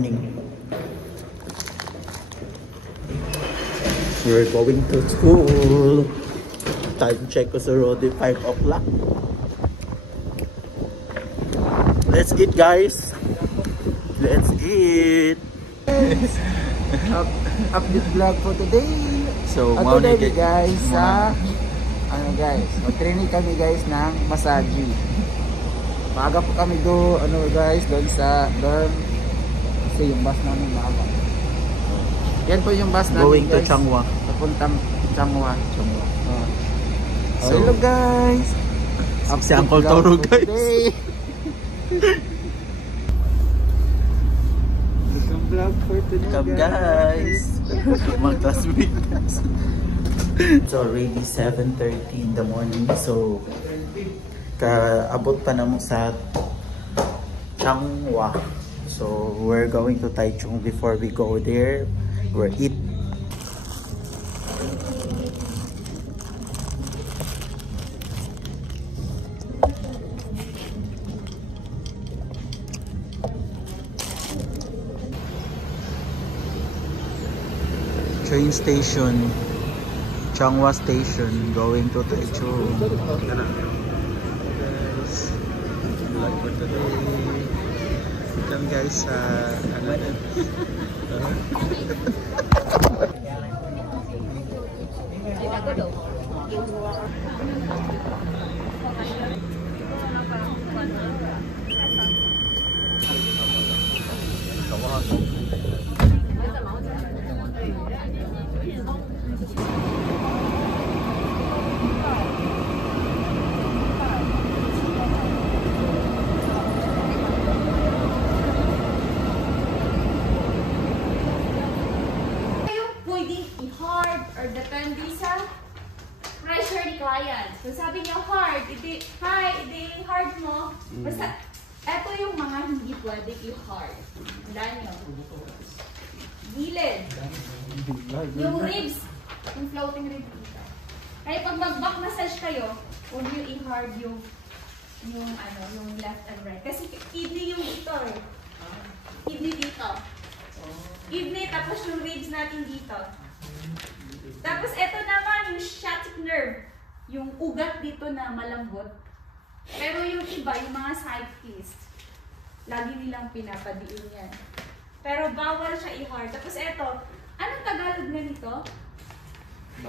We're going to school. Time check ko sa road 5 o'clock. Let's eat, guys. Let's eat. Update vlog for today. So, today guys sa mag-training kami guys ng massage. Maaga po kami doon kasi yung bus namin maaga. Yan po yung bus namin going guys, to Changhua. Papuntang Changhua. So, hello guys. Si Uncle Toro guys. Vlog for today. Come guys. Mga classmates. It's already 7:30 in the morning. So, kaabot pa naman sa Changhua. So, we're going to Taichung. Before we go there, we'll eat. Train station, Changhua Station, going to Taichung. Guys, vlog for today. Welcome guys sa or depende sa pressure ni client. So sabi niyo hard, hindi hard mo. Basta, eto yung mga hindi pwede i-hard. Tandaan nyo. Gilid. Yung ribs. Yung floating rib dito. Kaya pag mag-back massage kayo, huwag nyo i-hard yung left and right. Kasi kidney yung ito eh. Kidney dito. Kidney, tapos yung ribs natin dito. Tapos ito naman yung sciatic nerve, yung ugat dito na malambot. Pero yung iba, yung mga side piece, lagi nilang pinapadiin yan. Pero bawal siya i-hard. Tapos ito, anong Tagalog na nito?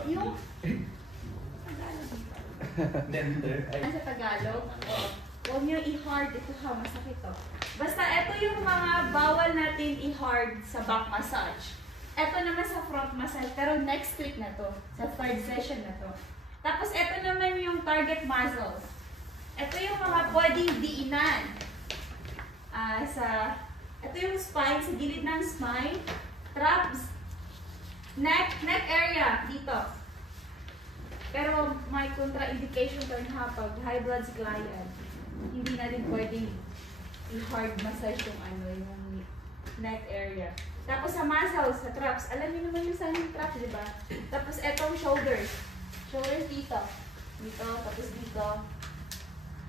Yung Tagalog nito. Ano sa Tagalog? Huwag nyo i-hard. Ito ha, masakit to. Basta ito yung mga bawal natin i-hard sa back massage. Ito naman sa front massage, pero next week na to, sa third session na to. Tapos ito naman yung target muscles. Ito yung mga pwedeng diinan. Ito yung spine, sa gilid ng spine, traps, neck area, dito. Pero may contraindication to na pag high blood si client, hindi na din pwedeng i-hard massage yung neck area. Tapos sa muscles, sa traps, alam niyo naman yung sign ng traps, di ba? Tapos etong shoulders. Shoulders dito. Dito, tapos dito.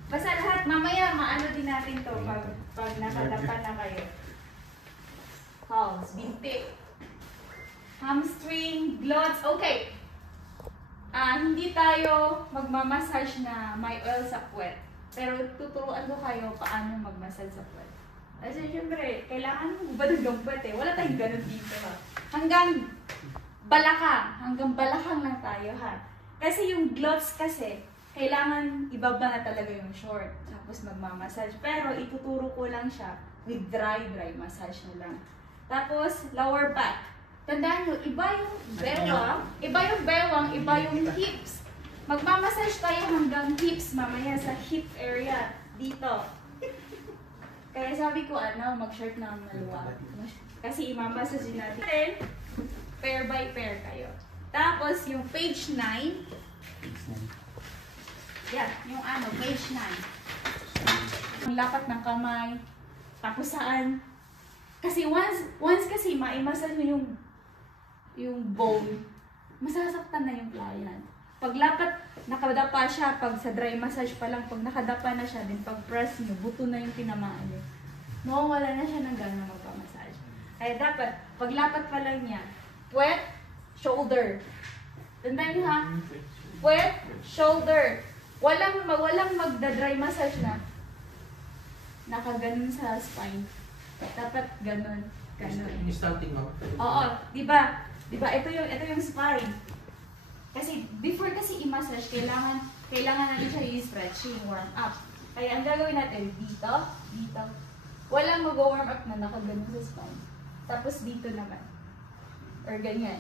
Basta lahat, mamaya maano din natin to pag nakadapan na kayo. Calves, binti. Hamstring, glutes, okay. Hindi tayo magmamassage na may oil sa puwet. Pero tuturuan ko kayo paano magmassage sa puwet. Kasi syempre, kailangan mo ba ng puwet eh? Wala tayong ganun dito ha. Hanggang balakang lang tayo ha. Kasi yung glutes kasi, kailangan ibaba na talaga yung short. Tapos magmamassage. Pero ituturo ko lang siya with dry massage na lang. Tapos, lower back. Tandaan nyo, iba yung bewang, iba yung hips. Magmamassage tayo hanggang hips mamaya sa hip area. Dito. Kaya sabi ko, mag-short na maluwag. Kasi imamassage natin, pair by pair kayo. Tapos, yung page 9. Yan, yung page 9. Ang lapat ng kamay. Tapos saan? Kasi once kasi maimassage mo yung bone, masasaktan na yung client. Pag lapat, nakadapa siya, pag sa dry massage pa lang, pag nakadapa na siya, din pag press nyo, buto na yung tinamaan nyo. Mawawala na siya ng gana magpamassage. Kaya dapat, paglapat pa lang niya, puwet, shoulder. Tandaan niyo ha? Puwet, shoulder. Walang magda-dry massage na. Nakaganon sa spine. Dapat ganon. Ganon. Starting mo? Oo, di ba? Di ba? Ito yung spine. Kasi before kasi i-massage, kailangan natin siya i-stretching, warm up. Kaya ang gagawin natin dito. Walang mag-warm up na nakaganon sa spine. Tapos dito naman. Or ganyan.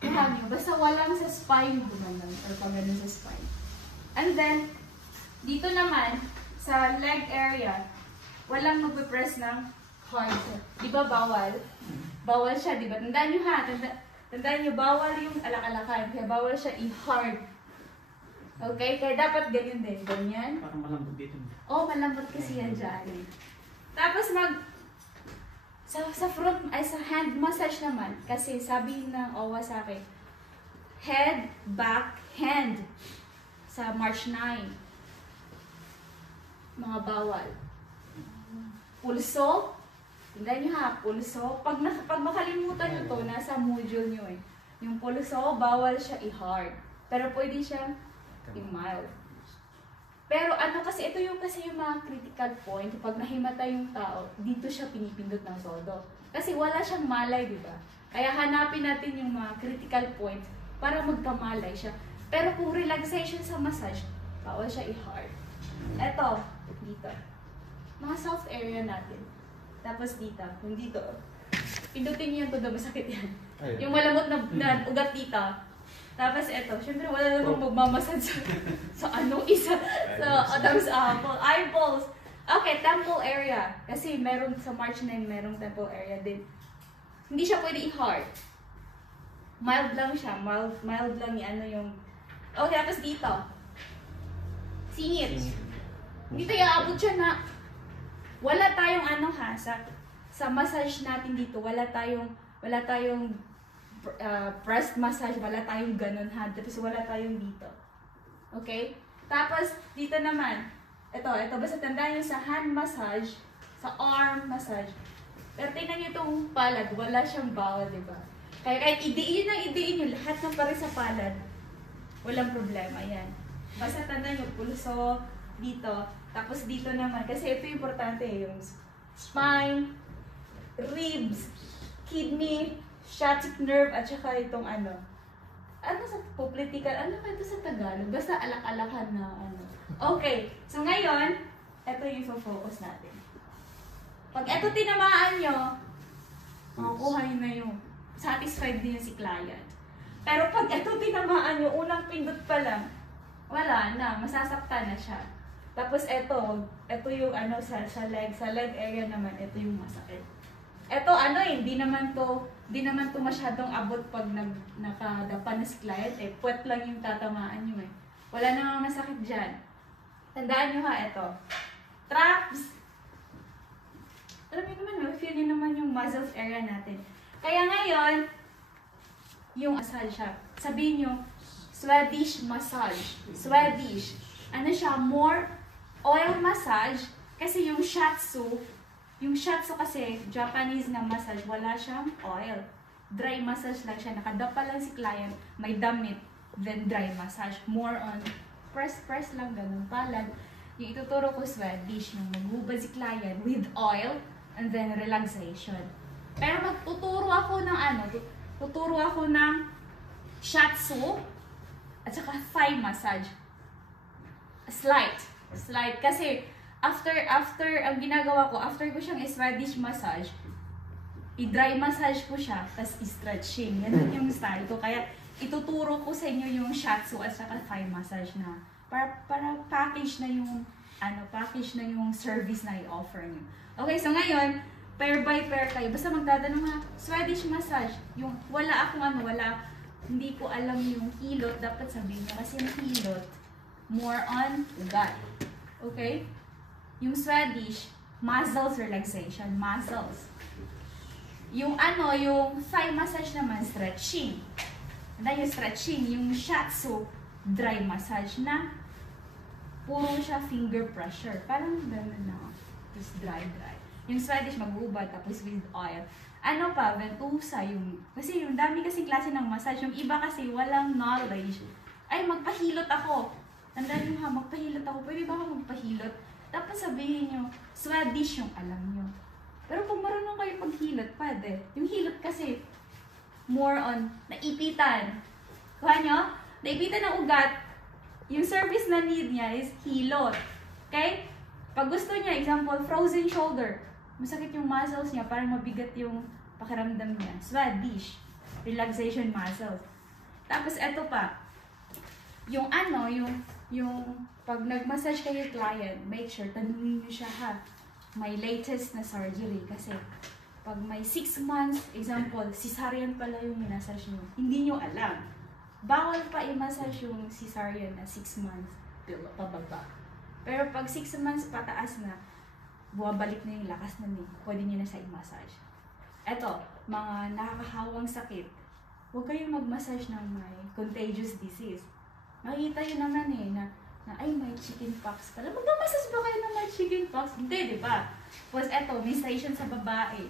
Kuha nyo, basta walang sa spine gumanon or paganon sa spine. And then, dito naman, sa leg area, walang magpe-press ng hard. Di ba bawal? Bawal siya, di ba? Tandaan nyo ha, tandaan nyo, bawal yung alak-alakan, kaya bawal siya i-hard. Okay? Kaya dapat ganyan din. Ganyan. Parang malambot dito. Oo, malambot kasi yan dyan. Tapos sa hand massage naman, kasi sabi ng OWA sa akin, head, back, hand. Sa March 9. Mga bawal. Pulso. Tingnan nyo ha, pulso. Pag makalimutan nyo to, nasa module nyo eh. Yung pulso, bawal siya i-hard. Pero pwede siya i-mild. Pero ano kasi, ito yung mga critical point. Pag nahimatay yung tao, dito siya pinipindot ng todo. Kasi wala siyang malay, di ba? Kaya hanapin natin yung mga critical point para magkamalay siya. Pero kung relaxation sa massage, bawal siya i-hard. Ito, dito. Mga soft area natin. Tapos dito, yung dito. Pindutin niyo yung todo, masakit yan. Yung malambot na ugat dito. Tapos ito, syempre wala namang magmamasad sa ano isa, sa Adam's apple, eyeballs. Okay, temple area. Kasi meron sa March 9, merong temple area din. Hindi siya pwede i-hard. Mild lang siya, mild lang yung okay, tapos dito. Singit. Dito iaabot siya na wala tayong sa massage natin dito, wala tayong breast massage, wala tayong ganun ha, tapos wala tayong dito. Okay? Tapos, dito naman, ito, basta tandaan nyo sa hand massage, sa arm massage, pero tingnan nyo itong palad, wala siyang bawal, di ba? Kaya kahit idiin nyo, lahat ng pare sa palad, walang problema, yan. Basta tandaan nyo, pulso, dito, tapos dito naman, kasi ito importante, yung spine, ribs, kidney, sciatic nerve, at saka itong ano sa political, ano ba ito sa Tagalog? Basta alak-alakan na ano. Okay, so ngayon, ito yung focus natin. Pag ito tinamaan nyo, makukuha nyo na yung satisfied din yung si client. Pero pag ito tinamaan nyo, unang pindot pa lang, wala na, masasaktan na siya. Tapos ito yung ano sa leg area naman, ito yung masakit. Ito hindi naman to masyadong abot pag nakadapa na si client eh. Puwet lang yung tatamaan nyo eh. Wala namang masakit dyan. Tandaan nyo ha, ito. Traps. Alam mo naman, feel nyo naman yung muscles area natin. Kaya ngayon, yung massage siya. Sabihin nyo, Swedish massage. Swedish. Ano siya, more oil massage. Kasi yung shiatsu kasi, Japanese na massage, wala siyang oil. Dry massage lang siya. Nakadapa lang si client, may damit, then dry massage. More on press lang, ganun palad. Yung ituturo ko Swedish, yung maghubad si client with oil, and then relaxation. Pero tuturo ako ng shiatsu, at saka thigh massage. Slight. Kasi, after ang ginagawa ko, after ko siyang Swedish massage, i-dry massage ko siya, tapos i-stretching. Yan yung style ko. Kaya ituturo ko sa inyo yung shiatsu at saka thigh massage na para package na yung service na i-offer niyo. Okay, so ngayon, pair by pair kayo. Basta magtatanong ha, Swedish massage, yung hindi ko alam yung hilot, dapat sabihin niyo kasi yung hilot, more on ugat. Okay? Yung Swedish, muscles relaxation, muscles. Yung thigh massage naman, stretching. Yung stretching, yung shiatsu, dry massage na puro siya finger pressure. Parang gano'n na. Tapos dry. Yung Swedish mag-ubad, tapos with oil. Ano pa, ventosa, yung, kasi yung dami kasing klase ng massage. Yung iba kasi walang knowledge. Ay, magpahilot ako. Tandaan nyo ha, magpahilot ako. Pwede ba ako magpahilot? Tapos sabihin nyo, Swedish yung alam nyo. Pero kung marunong kayo paghilot, pwede. Yung hilot kasi, more on naipitan. Kuha nyo? Naipitan ng ugat, yung service na need niya is hilot. Okay? Pag gusto niya, example, frozen shoulder. Masakit yung muscles niya, parang mabigat yung pakiramdam niya. Swedish. Relaxation muscles. Tapos eto pa. Yung ano, yung pag nag-massage kayo client, make sure, tanungin niyo siya ha. May latest na surgery. Kasi pag may 6 months, example, cesarean pala yung minasage niyo. Hindi niyo alam. Bawal pa i-massage yung cesarean na 6 months pababa. Pero pag 6 months pataas na, buwabalik na yung lakas na pwede nyo na siya i-massage. Eto, mga nakakahawang sakit, huwag kayong mag-massage ng may contagious disease. Makikita yun naman na ay, may chicken pox pala. Mag-massage ba kayo ng may chicken pox? Hindi, di ba? Tapos eto, menstruation sa babae,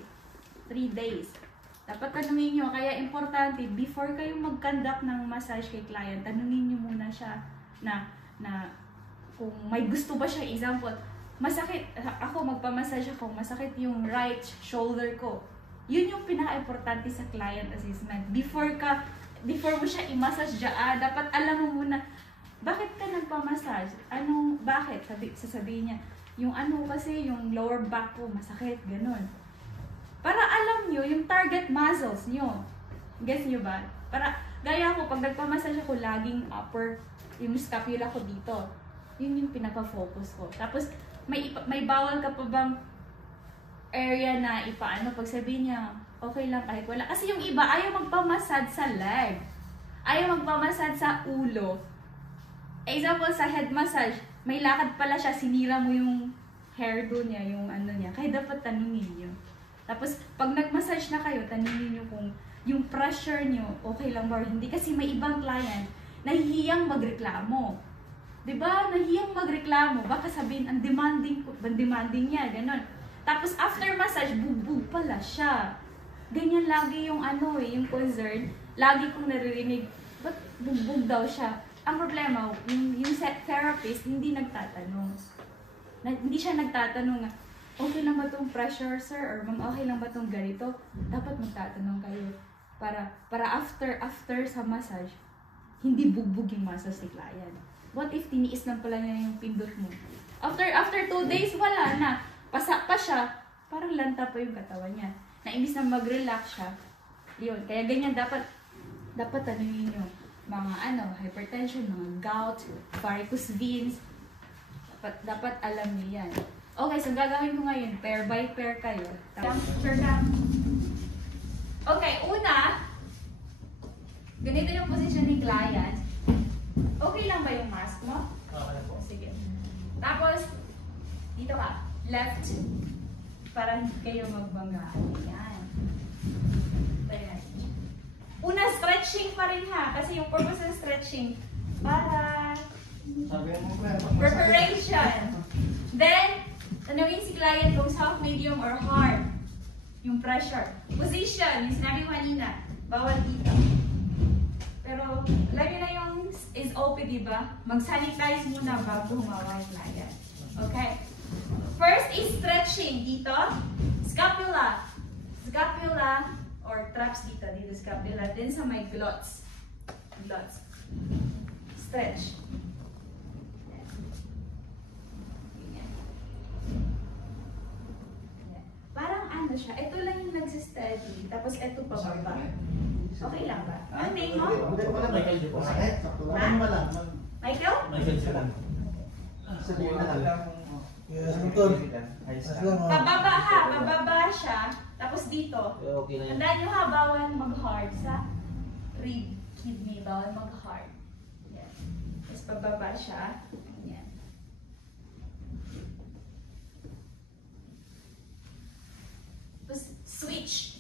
3 days. Dapat tanungin nyo, kaya importante, before kayo mag-conduct ng massage kay client, tanungin nyo muna siya na kung may gusto ba siya, example, masakit, ako magpamassage ako, masakit yung right shoulder ko. Yun yung pinaka-importante sa client assessment. Before mo siya i-massage dyan, dapat alam mo muna, bakit ka nagpamassage? Bakit? Sasabihin niya, yung kasi, yung lower back ko, masakit, ganun. Para alam nyo, yung target muscles nyo. Guess nyo ba? Para, gaya ako, pag nagpamassage ako, laging upper, yung scapula ko dito. Yun yung pinaka-focus ko. Tapos, may bawal ka pa bang area na ipaano? Pag sabihin niya, okay lang kahit wala. Kasi yung iba, ayaw magpamassage sa leg. Ayaw magpamassage sa ulo. Example, sa head massage, may lakad pala siya, sinira mo yung hairdo niya, yung niya. Kaya dapat tanungin niyo. Tapos, pag nag-massage na kayo, tanungin niyo kung yung pressure niyo, okay lang ba or hindi. Kasi may ibang client, nahihiyang magreklamo. Diba? Nahiyang magreklamo. Baka sabihin, ang demanding niya, gano'n. Tapos, after massage, bugbog pala siya. Ganyan lagi yung yung concern. Lagi kong naririnig, ba't bugbog daw siya? Ang problema, yung therapist, hindi nagtatanong. Hindi siya nagtatanong nga, okay lang ba itong pressure, sir? Or ma'am, okay lang ba itong ganito? Dapat magtatanong kayo. Para after sa massage, hindi bugbog yung massage ni client. What if tiniis lang pala niya yung pindot mo? After 2 days, wala na. Pasa pa siya, parang lanta pa yung katawan niya. Na imbis na mag-relax siya, yun. Kaya ganyan, dapat tanungin nyo. Mga hypertension, mga gout, varicose veins. Dapat alam niyo yan. Okay, so gagawin ko ngayon, pair by pair kayo. Okay, una, ganito yung position ni client. Okay lang ba yung mask mo? Okay po. Sige. Tapos, dito ka. Left. Para hindi kayo magbangga. Ayan. Ayan. Una, stretching pa rin ha. Kasi yung purpose ng stretching, para preparation. Then, tanungin si client kung soft, medium, or hard. Yung pressure. Position, yung sinabi ko kanina. Bawal dito. Pero, alam nyo na yung is OP, diba? Mag-sanitize muna bago humawa yung client. Okay? First is stretching. Dito, scapula. Scapula, or traps dito scapula. Then sa may glutes. Stretch. Parang siya. Ito lang yung nagsisteady. Tapos ito pa baba. Okay lang ba? Ang name mo? Michael Dupont. Michael? Michael Dupont. Bababa ha. Bababa siya. Tapos dito. Okay na yun. Tandaan nyo ha, bawal mag-hard sa rib, kidney. Bawal mag-hard. Yan. Tapos bababa siya. Yan. Tapos switch.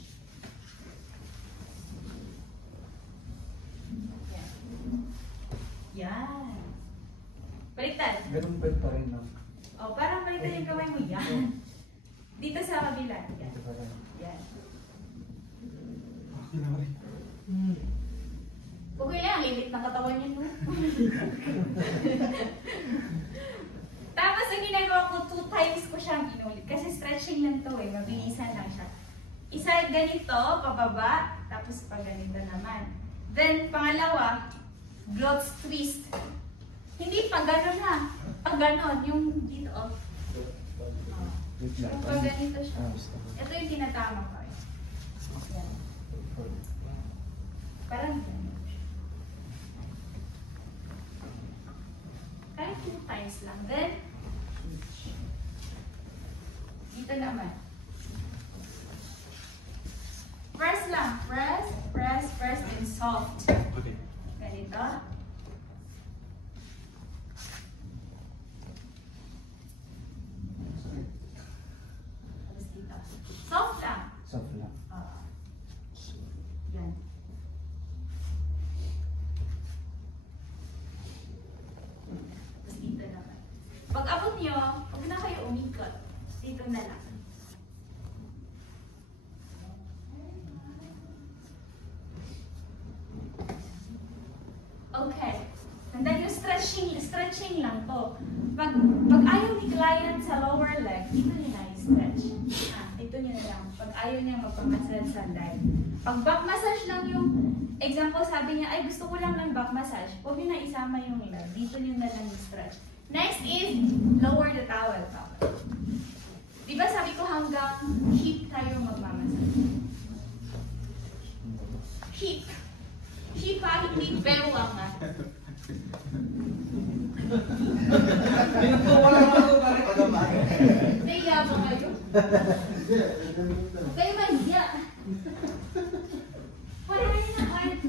Yan. Baliktad. Ganun pa rin lang. O, parang baliktad yung kamay mo. Yan. Dito sa kabila. Okay lang, limit ng katawan niya, no? Tapos, ang ginagawa ko, 2 times ko siyang inulit. Kasi stretching lang to eh, mabilisan lang siya. Isa ganito, pababa, tapos pa ganito naman. Then, pangalawa, glutes twist. Hindi pa gano'n ha. Pag gano'n, yung dito, oh. Yung pag ganito siya. Ito yung tinatama ko. Yan. Parang gano'n. Kahit 2 times lang. Then, dito naman. Press lang. Press, press, press, and soft. Okay. Ganito. Tapos dito. Soft lang. Soft lang. Yan. Tapos dito naman. Pag abot nyo, huwag na kayo umikot. Dito na lang. Okay. Tandaan yung stretching lang to. Pag ayaw ni client sa lower leg, dito nyo na i-stretch. Dito nyo na lang. Pag ayaw niya magpamassage sa leg. Pag back massage lang yung, example sabi niya, ay gusto ko lang ng back massage, huwag nyo na isama yung leg. Dito nyo na lang i-stretch. Next is, lower the towel. Diba sabi ko hanggang hip tayo magmamassage? Hip. Hip ha, hindi bewang ha. Naiya ba kayo? Huwag kayo mahiya. Wala rin ang art.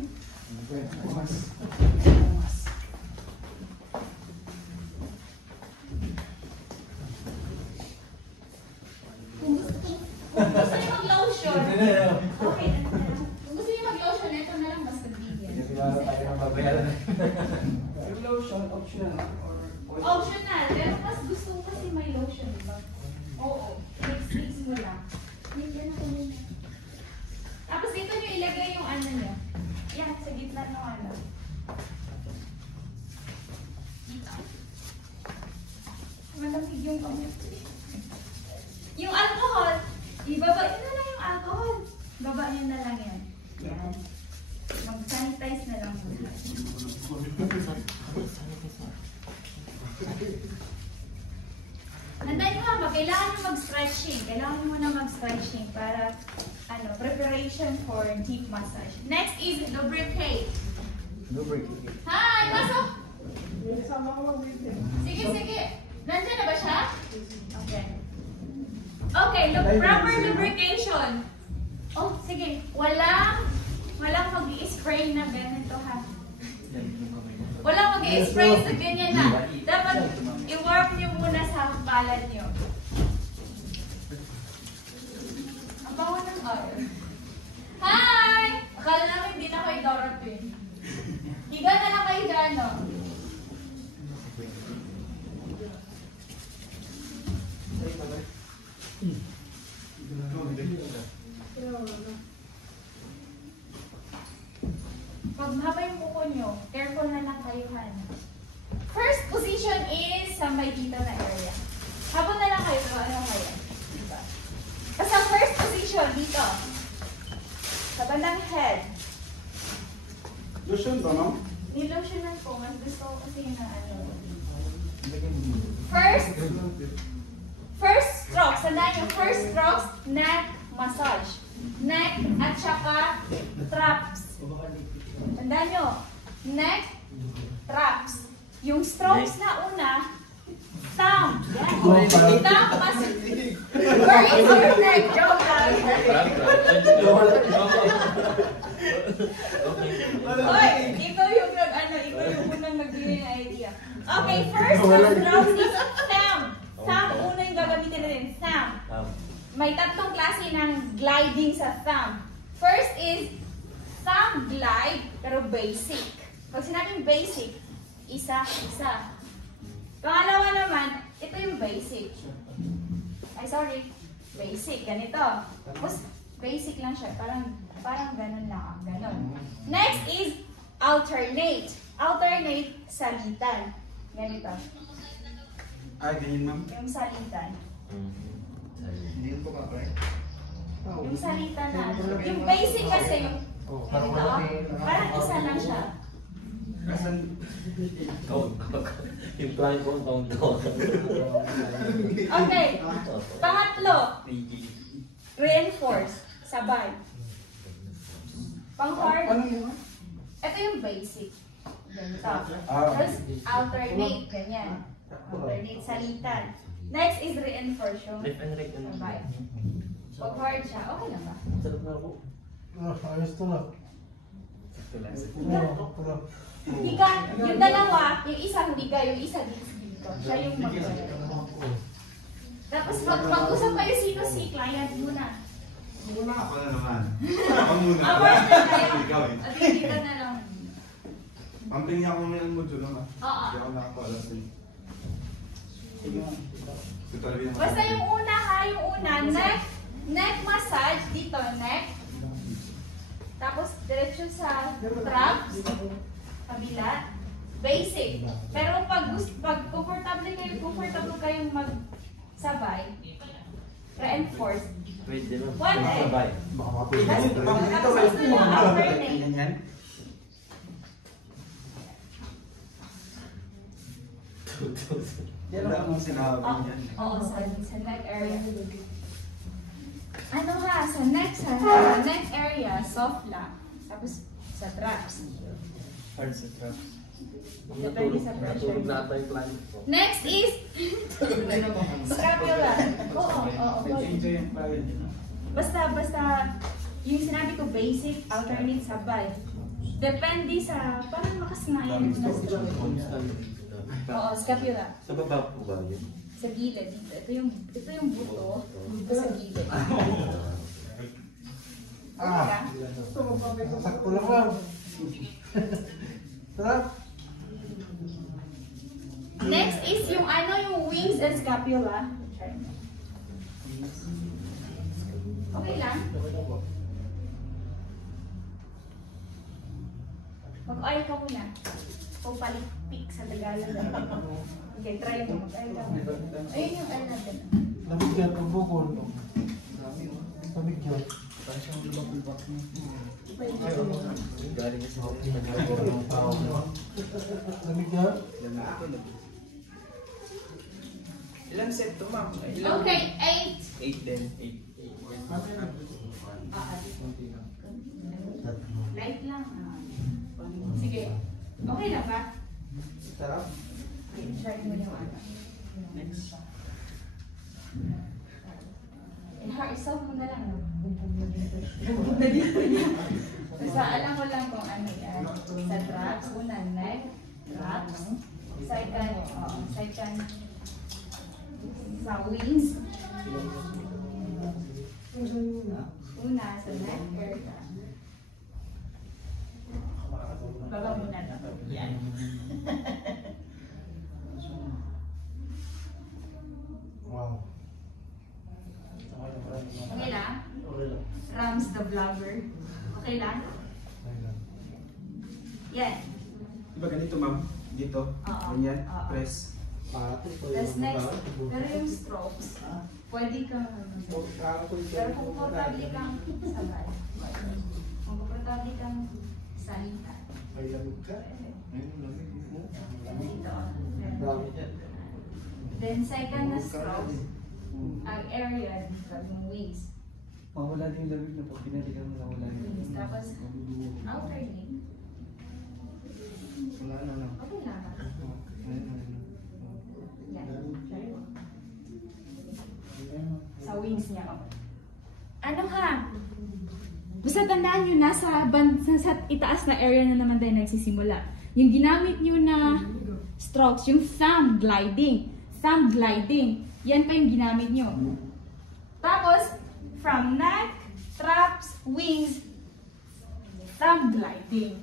Kung gusto niyo mag-lotion, okay, kung gusto niyo mag-lotion, ito na lang mas convenient. Lotion, optional. Optional, pero mas gusto ko kasi may lotion, diba? Oo, mix mo lang. Yan ako muna. Tapos dito nyo ilagay yung ano nyo. Yan, sa gitna ng ano. Dito. Malamig yung kamot. Yung alcohol, ibaba nyo na lang yung alcohol. Baba nyo na lang yan. Yan. Mag-sanitize na lang muna. Nanday nyo ha, kailangan nyo mag-stretching. Kailangan nyo muna mag-stretching para preparation for deep massage. Next is lubricate. Lubricate. Hi! Masok! Sige, sige. Nandiyan na ba siya? Okay. Okay, proper lubrication. Oh, sige. Walang mag-i-spray na ganito ha. Walang mag-i-spray sa ganyan na. Dapat i-warm nyo muna sa balat nyo. Ang bawa ng oil. Hi! Akala namin hindi na kayo darating. Higa na lang kayo dyan, no? Pag mahaba yung buko nyo, careful na lang kayo, Han. First position is sa may dito na area. Habang na lang kayo, ano kayo? Diba? Basta first position, dito. Sa bandang head. Lotion ba, ma'am? Nilotionan ko, mas gusto ko kasi na ano. First stroke. Sandaan yung first strokes, neck massage. Neck at saka traps. Tandaan nyo, neck, traps. Yung strokes na una, thumb. Yan. Thumb massage. Where is your neck? Joke lang. Hoy, ikaw yung ikaw yung unang nagbigay ng idea. Okay, first strokes is thumb. Thumb, una yung gagamitin natin, thumb. May tatlong klase ng gliding sa thumb. First is thumb glide, pero basic. Pag sinabing basic, isa-isa. Pangalawa naman, ito yung basic. Ay, sorry. Basic, ganito. Tapos, Basic lang siya. Parang ganun lang. Ganun. Next is alternate. Alternate, salitan. Ganito. Ganyan ma'am. Yung salitan. Hindi po ka correct. Yung salitan na. Yung basic kasi yung ganito. Parang isa lang siya. Yung plan ko ang Okay. Pangatlo. Reinforce. Sabay. Pang-hard. Ito yung basic. Ganito. Tapos alternate. Ganyan. Alternate salitan. Next is reinforce yung sabay. Pag hard siya, okay na ba? Sarap na ako. Ayos to na. Higa, yung dalawa, yung isa higa, yung isa dito. Siya yung Tapos mag-usap kayo sino si client muna. Muna ako na naman. Ako muna. Partner kayo. Ikaw eh. At hindi ka na lang. Pamping niya ako may module naman. Oo. Hindi ako nakapala sa'yo. Basta yung una ha, yung una, neck massage, dito, neck. Tapos diretso sa traps, kabila, basic. Pero pag comfortable kayong magsabay, reinforce. Pwede na. Pwede. Sabay. Tapos gusto nyo alternate. Yan lang ang sinabi niya. Oo, sa neck area. Ano ha, sa neck area, soft lang. Tapos sa traps. Hard sa traps. Depende sa pressure. Natulog na ata yung plan ko. Next is scapula. Oo. Enjoy yung client niya. Basta, yung sinabi ko basic, alternate, sabay. Depende sa, parang makasanayan mo na Oo, scapula. Sa baba po ba yun? Sa gilid dito. Ito yung buto. Dito sa gilid. Sakto lang lang. Sarap. Next is yung wings and scapula. Okay lang. Mag-oil ka muna. O palitpik sa Tagalog. Okay, try mo. Mag-oil ka muna. Ayun yung oil natin. Nabigyan ang bukol. Nabigyan. Galing sa Nabigyan. Ilang set to ma'am? Okay, 8. 8 din. Light lang. Sige. Okay na ba? Sarap. Okay, try mo yung ano. Next. I-solve mo na lang. Bubog na dito niya. Basta alam ko lang kung ano yan. Sa traps, una neck, traps. Second, sa wings. Una sa neck, area. Baba muna na. Yan. Wow. Okay lang? Rams the vlogger. Okay lang? Yan. Diba ganito ma'am? Dito? Oo. Ganyan? Oo. Press. Tapos next, pero yung strokes, pwede kang, pero kung komportable kang sabay, kung komportable kang salita. Dito. Then second na strokes, ang area dito, yung wings. Mawala din yung lamig na pag pinalikan mo nawala Wings. Tapos, outer knee. Wala na. Okay lang. Yan. Try mo. Sa wings niya. Ano ha? Basta tandaan nyo, sa itaas na area na naman tayo nagsisimula. Yung ginamit nyo na strokes, yung thumb gliding. Thumb gliding. Yan pa yung ginamit nyo. Tapos, from neck, traps, wings, thumb gliding.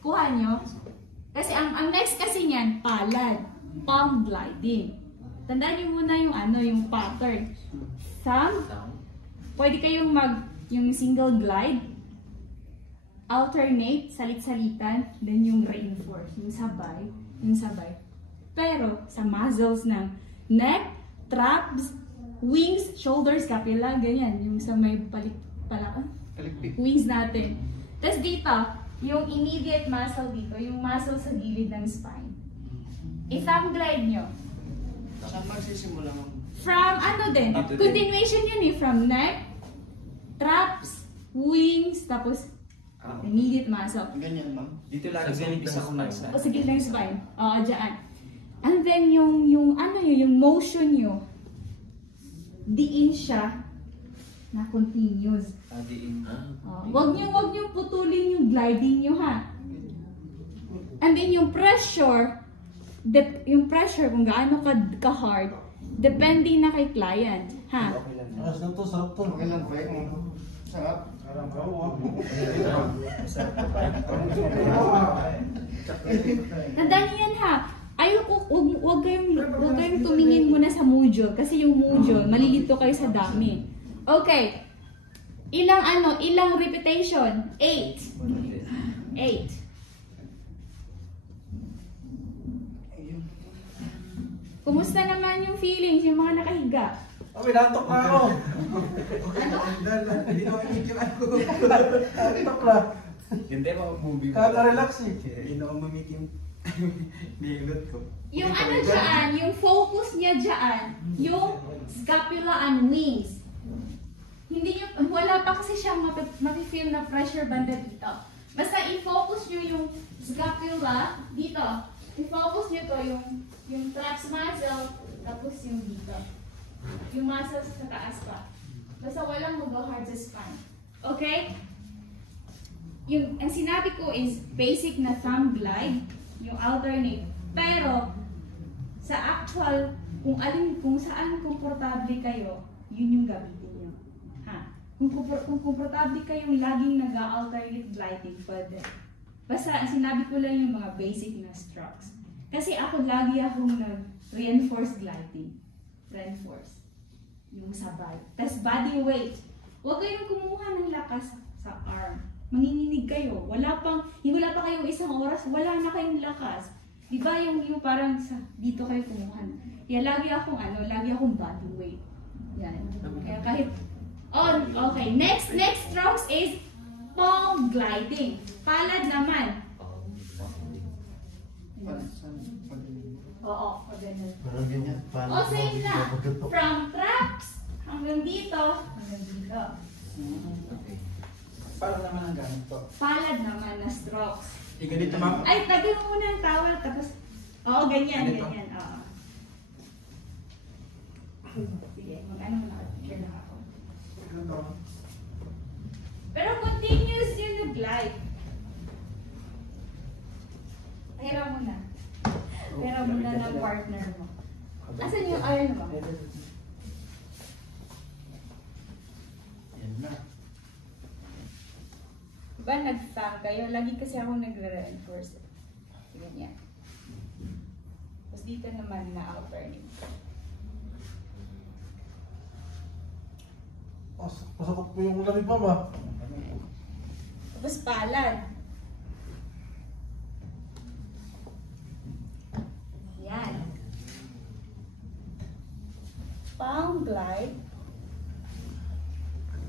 Kuha nyo. Kasi ang next kasi niyan, palad. Palm gliding. Tandaan nyo muna yung yung pattern. Thumb. Pwede kayong yung single glide, alternate, salit-salitan, then yung reinforce, yung sabay. Pero sa muscles ng neck, traps, wings, shoulders, scapula, ganyan, yung sa may wings natin. Tapos dito, yung immediate muscle dito, yung muscle sa gilid ng spine. I-thumb glide nyo. Saan magsisimula mo? From ano din, continuation yun from neck, traps, wings, tapos immediate muscle. Ganyan, ma'am. Dito Sa lagi sa gilid umpisa ng ko spine. nagsa. O sa gilid ng spine. Oo, dyan. And then yung motion nyo, diin siya na continuous. Diin. Wag niyo putulin yung gliding nyo ha. And then yung pressure kung gaano ka-hard, depende na kay client, ha? Okay lang. Ayos na to, sarap to. Okay lang, Frank. Sarap. Tandaan niyo yan ha. Huwag kayong tumingin muna sa module kasi yung module, malilito kayo sa dami. Okay. Ilang repetition? 8. 8. Kumusta naman yung feelings, yung mga nakahiga? Natok na ako. Hindi naman yung ko. Natok na. Hindi mo movie. Kaka-relax eh. Hindi naman mamit yung nilot ko. Yung ano dyan, yung focus niya dyan, yung scapula and wings. Hindi nyo, wala pa kasi siyang mapi-feel na pressure banda dito. Basta i-focus nyo yung scapula dito. I-focus nyo to yung traps muscle, tapos yung dito. Yung muscles sa taas pa. Basta walang mag-hard sa spine. Okay? Ang sinabi ko is basic na thumb glide, yung alternate. Pero, sa actual, kung saan komportable kayo, yun yung gamitin nyo. Ha? Kung komportable kayong laging nag-alternate gliding, pwede. Basta, sinabi ko lang yung mga basic na strokes. Kasi lagi akong nag-reinforce gliding. Reinforce. Yung sabay. Tapos body weight. Huwag kayong kumuha ng lakas sa arm. Manginginig kayo. Wala pa kayong isang oras, wala na kayong lakas. Di ba yung parang dito kayo kumuha na. Kaya lagi akong body weight. Yan. Kaya kahit, okay. Next strokes is palm gliding. Palad naman. Oo, ganyan. Parang ganyan. Same na. From traps hanggang dito. Okay. Parang naman ang gamit to. Palad naman na strokes. Ganito, ma'am. Ay, tabi mo muna ang towel, tapos, ganyan. Oo. Sige, mag-ano mo na, share na ako. Pero continuous yun yung glide. Pahira mo na. Pahira mo na ng partner mo. Asan yung iron mo? Yan na. Diba nag-thumb kayo? Lagi kasi ako nagre-reinforce. Ganyan. Tapos dito naman na alternate. Pasakot po yung lamig pa ba? Tapos palad. Yan. Palm glide.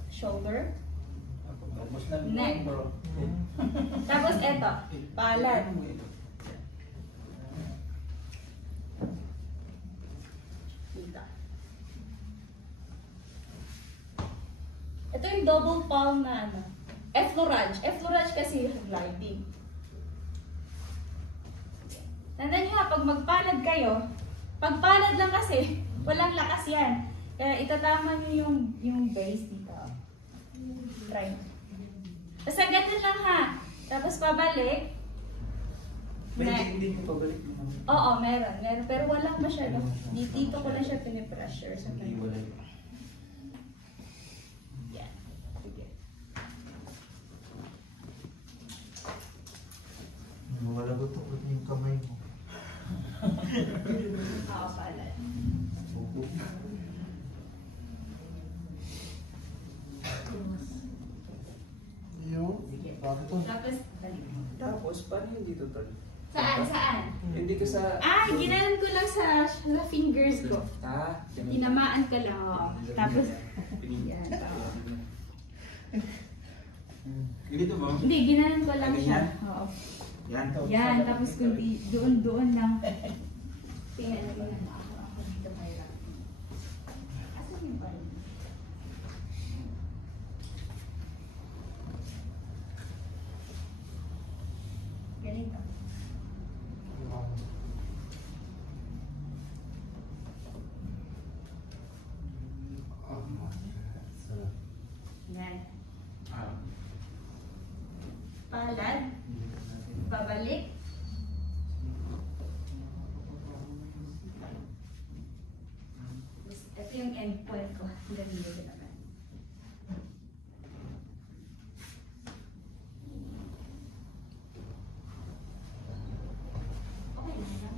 Shoulder. Tapos na Neck. bro. Tapos eto, palad. Dito. Ito yung double palm na effleurage. Effleurage kasi yung gliding. Tandaan nyo ha, pag magpalad kayo, pagpalad lang kasi, walang lakas yan. Kaya itatama nyo yung base dito. Try mo. Basta ganun lang ha. Tapos pabalik. Hindi ko pabalik naman. Oo, meron. Pero walang masyado. Dito ko lang siya pinipressure. Sa Hindi, wala. yan. Sige. Wala ko to yung kamay mo. Oo, pala. Tapos, balik. Tapos, paano yung dito, tol? Saan? Hindi ka sa... Ginanon ko lang sa fingers ko. Ganun. Tinamaan ko lang. Oh. Tapos, yan. Ganito ba? Hindi, ginanon ko lang siya. Ganyan? Oo. Yan. Yan, tapos kundi doon lang. Tingnan mo lang ako dito mayroon. Asan yung ball? Ganito. Yan. Palad. Babalik. Ito yung end point ko. Ganito naman. Okay na.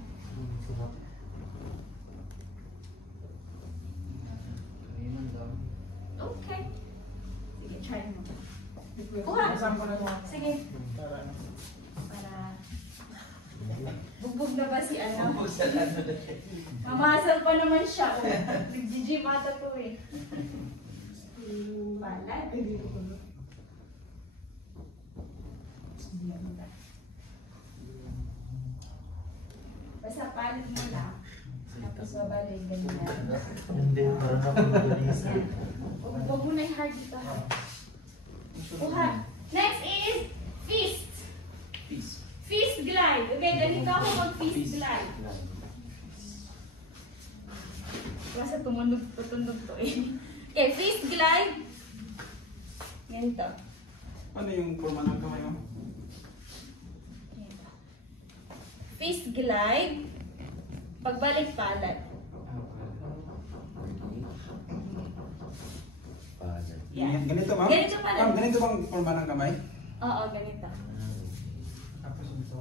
Okay. Sige, try mo. Kuha. Sige. Para bugbog na ba si ano? Mamasal pa naman siya. Oh. Nag-gym ata to eh. Balad. Basta palit mo lang. Tapos babalik, ganyan. Hindi, parang napagulis. Huwag mo na yung heart dito ha. Kuha. Next is fist. Fist glide. Okay, ganito ako mag-fist glide. Kasi tumunog to eh. Okay, fist glide. Ganito. Ano yung forma ng kamay mo? Ganito. Fist glide. Pagbalik palad. Yan. Ganito, ma'am? Ganito pala. Ma'am, ganito bang forma ng kamay? Oo, ganito. Tapos ito.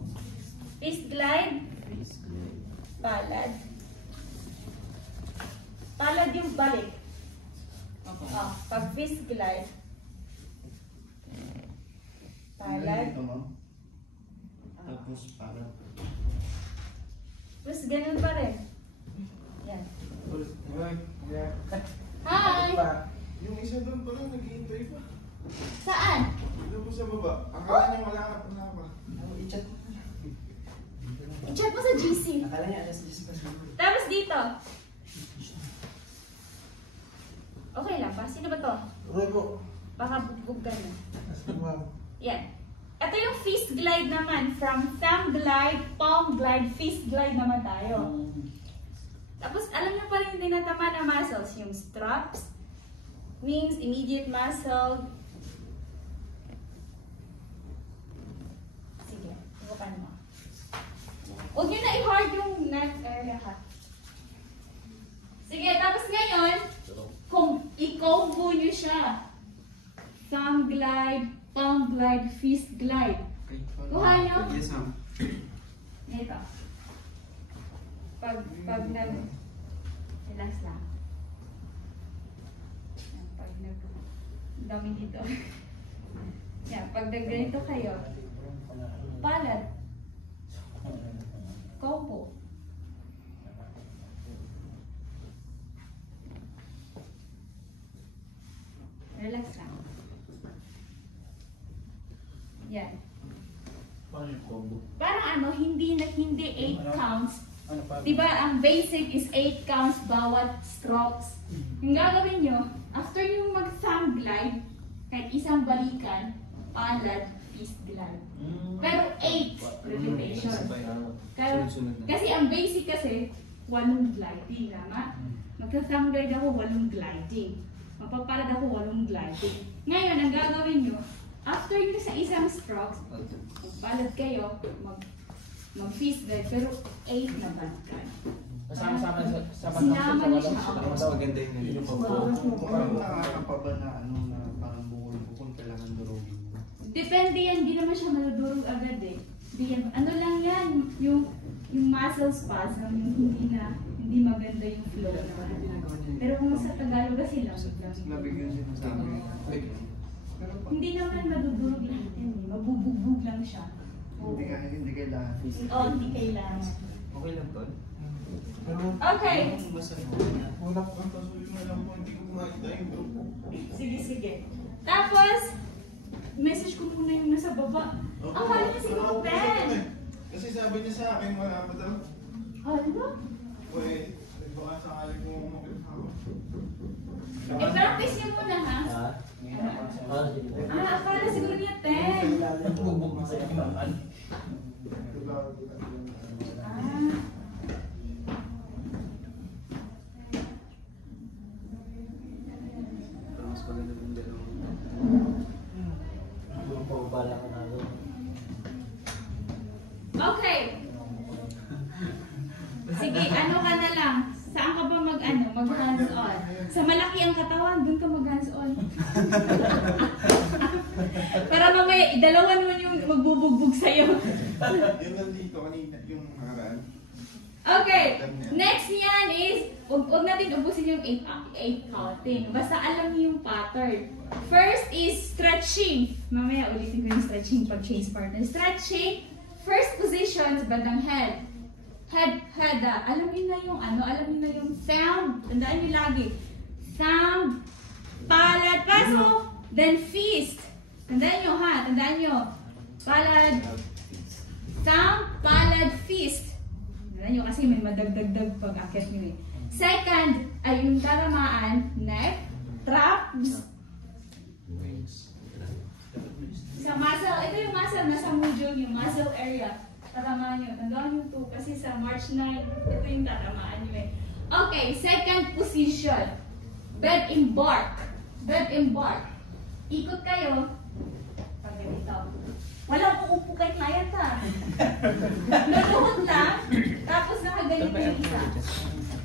Fist glide. Palad. Palad yung balik. Oh, pag fist glide. Palad. Tapos parang... Tapos ganun pa rin. Yan. Hi! Yung isa doon pala, naghihintay pa. Saan? Doon po sa baba. Akala niya wala pa. I-chat mo sa GC. Akala niya, alas 10 pa siya. Tapos dito. Okay lang pa. Sino ba to? Rogo. Baka bugbog ka na. Yan. Ito yung fist glide naman. From thumb glide, palm glide, fist glide naman tayo. Tapos alam niyo pala yung tinatama na muscles. Yung straps, wings, immediate muscle. Sige, iwakan mo. Huwag niyo na i-hard yung neck area ha. Sige, tapos ngayon, kung i-combo niyo siya. Thumb glide, palm glide, fist glide. Kuha niyo. Yes, ma'am. Ito. Pag relax lang. Yan, pag dami dito. Yan, pag ganito kayo, palad. Combo. Relax lang. Yan. Paano yung combo? Parang ano, hindi 8 counts. Ano pa? Diba, ang basic is 8 counts bawat strokes. Yung gagawin nyo, after yung mag-thumb glide, kahit isang balikan, palad, fist glide. Pero 8 repetition. Kasi ang basic kasi, 8 gliding, tama? Magka-thumb glide ako, 8 gliding. Mapapalad ako, 8 gliding. Ngayon, ang gagawin nyo, after nyo sa isang strokes, palad kayo, mag-fist glide, pero 8 na balikan. Sama-sama Sinama niya siya. Mas maganda yung ganito. Parang nakakapaba na na parang bukol kailangan durugin mo. Depende yan, di naman siya madudurog agad eh. Di yan, ano lang yan, yung muscle spasm, yung hindi maganda yung flow naman. Pero kung sa Tagalog kasi lang. Nabigyan siya ng sabi. Hindi naman madudurog lahat yan eh. Mabubugbog lang siya. Hindi kailangan. Oo, hindi kailangan. Okay lang to. Okay. Wala ko ang pasuloy na lang po, hindi ko makita yung grupo. Sige, sige. Tapos, message ko muna yung nasa baba. Ang halo niya si Ben. Kasi sabi niya sa akin, wala pa daw. Halo? Wait, baka sakali ko makita. I-practice niyo muna, ha? Akala siguro niya 10. Nagbubog na sa'yo ng ano. Ah. Mas maganda yung dalawa. Pabala ka na doon. Okay. Sige, ano ka na lang? Saan ka ba mag hands-on? Sa malaki ang katawan, dun ka mag hands-on. Para mamaya, idalawan mo yung magbubugbog sa'yo. Yung nandito kanina, yung nakaraan. Okay, next niyan is, huwag natin ubusin yung 8 counting. Basta alam niyo yung pattern. First is stretching. Mamaya ulitin ko yung stretching pag change partner. Stretching, first position sa bandang head. Head, alam niyo na yung alam niyo na yung thumb. Tandaan niyo lagi. Thumb, palad, paso, then fist. Tandaan niyo ha, tandaan niyo. Palad, thumb, palad, fist. Tandaan niyo kasi may madagdagdag pag akit niyo eh. Second, ay yung tatamaan, neck, traps. Sa muscle, ito yung muscle, nasa medium, yung muscle area. Tatamaan nyo. Tandaan nyo to kasi sa March 9, ito yung tatamaan nyo eh. Okay, second position. Bed embark. Bed embark. Ikot kayo. Pag ganito. Walang uupo kay client ha. Naluhod lang. Tapos nakaganito yung isa.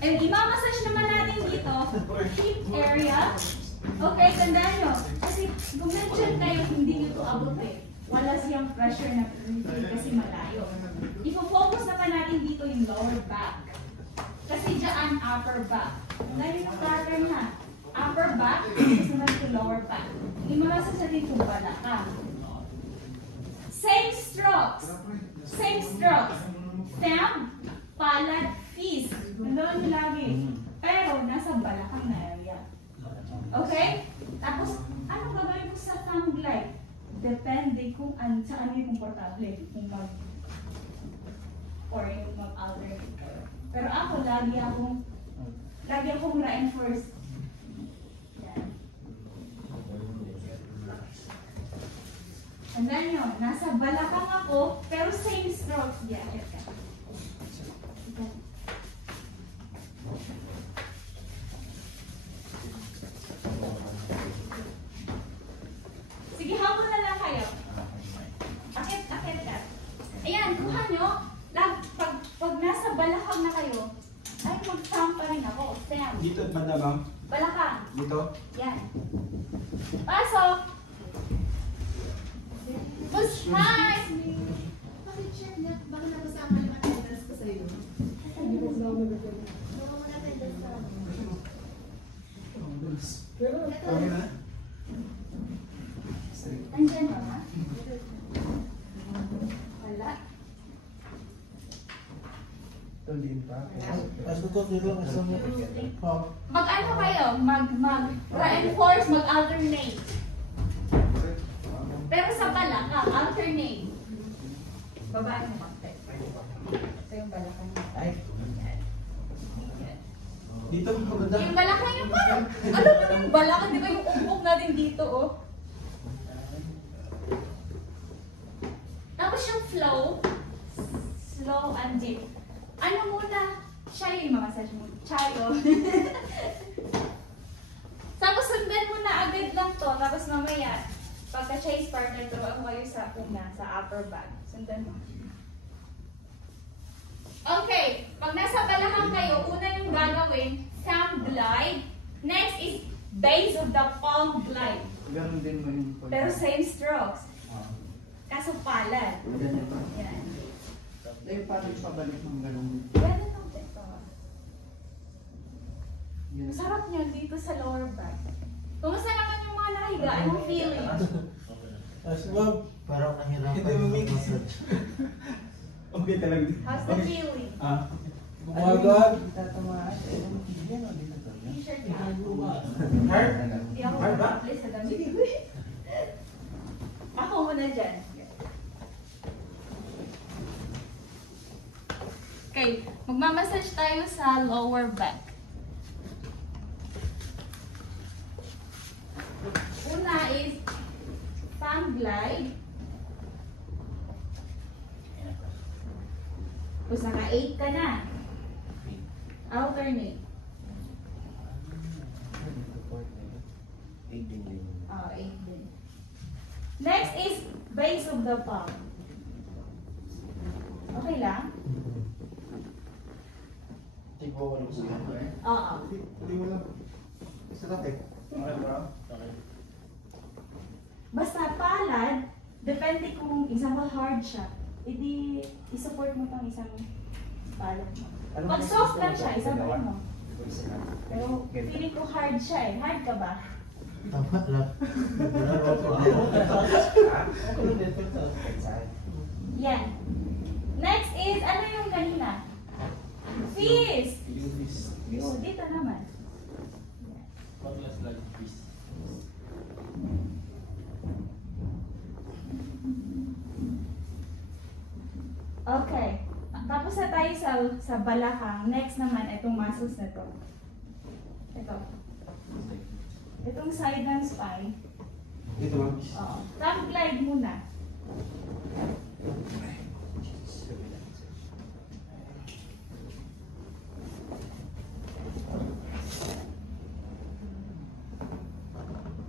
And imamassage naman natin dito. Hip area. Okay, tandaan nyo. Kasi kung nandiyan kayo, hindi nyo to abot eh. Wala siyang pressure na pinipili kasi malayo. Ifo-focus naman natin dito yung lower back. Kasi dyan, upper back. Dahil yung pattern na. Upper back, susunod to lower back. Imalasas natin kung balakang. Same strokes. Same strokes. Thumb, palad, fist. Nandun nyo lagi. Pero nasa balakang na area. Okay? Tapos, ano gagawin ko sa thumb glide? Depende kung saan yung komportable. Kung or yung mag-alternate kayo. Pero ako, lagi akong reinforce. Yan. Tandaan nyo, nasa balakang ako, pero same strokes. Yan. Sige, habol na lang kayo. Akit ka. Ayan, kuha nyo. Pag nasa balakang na kayo, ay mag-thumb pa rin ako. Thumb. Dito, banda bang? Balakang. Dito? Yan. Pasok. Push high. Paki-check na, baka nakasama yung attendance ko sa'yo. Baka wala attendance ka. Okay na? Nandiyan mo ha? Wala. Mag-ano kayo? Mag-reinforce, mag-alternate. Pero sa balakang, alternate. Babaan mo konti. Ito yung balakang niya. Yan. Dito ka banda? Yung balakang yung parang, alam mo yung balakang, di ba yung umpok natin dito, oh? Tapos yung flow, slow and deep. Ano muna? Siya yung mamassage mo. Chayo. Tapos sundan mo na agad lang to. Tapos mamaya, pagka-chase partner, turuan mo kayo sa una, sa upper back. Sundan mo. Okay. Pag nasa balakang kayo, una yung gagawin, thumb glide. Next is base of the palm glide. Ganun din mo yung point. Pero same strokes. Kaso palad. Ganyan ba? Yan. Eh, paano yung pabalik ng ganun? Ganun lang ito. Masarap niya dito sa lower back. Kumusta naman yung mga nakahiga? Anong feeling? Ma'am, Parang nahirapan Hindi mo yung mix. massage. Okay talaga. How's the feeling? Ah. Bumagal. Tatamaan. Yan o, dito to. T-shirt ka. Hard? Hindi ako Hard ba? alis sa damit. Ako muna dyan. Okay, magmamassage tayo sa lower back. Una is fan glide. Tapos naka 8 ka na. Alternate. Oh, 8 din. Next is base of the palm. Okay lang? Tigbo ko lang po yan. Oo. Hindi mo lang. Isa natin. Okay bro? Okay. Basta palad, depende kung example hard siya, edi i-support mo tong isang palad mo. Pag soft lang siya, isabay mo. Pero feeling ko hard siya eh. Hard ka ba? Tama lang. Wala naman po. Yan. Next is, ano yung kanina? Fist! Oh, dito naman. Okay. Tapos na tayo sa balakang. Next naman, itong muscles na to. Ito. Itong side ng spine. Dito ma'am. Oo. Thumb glide muna.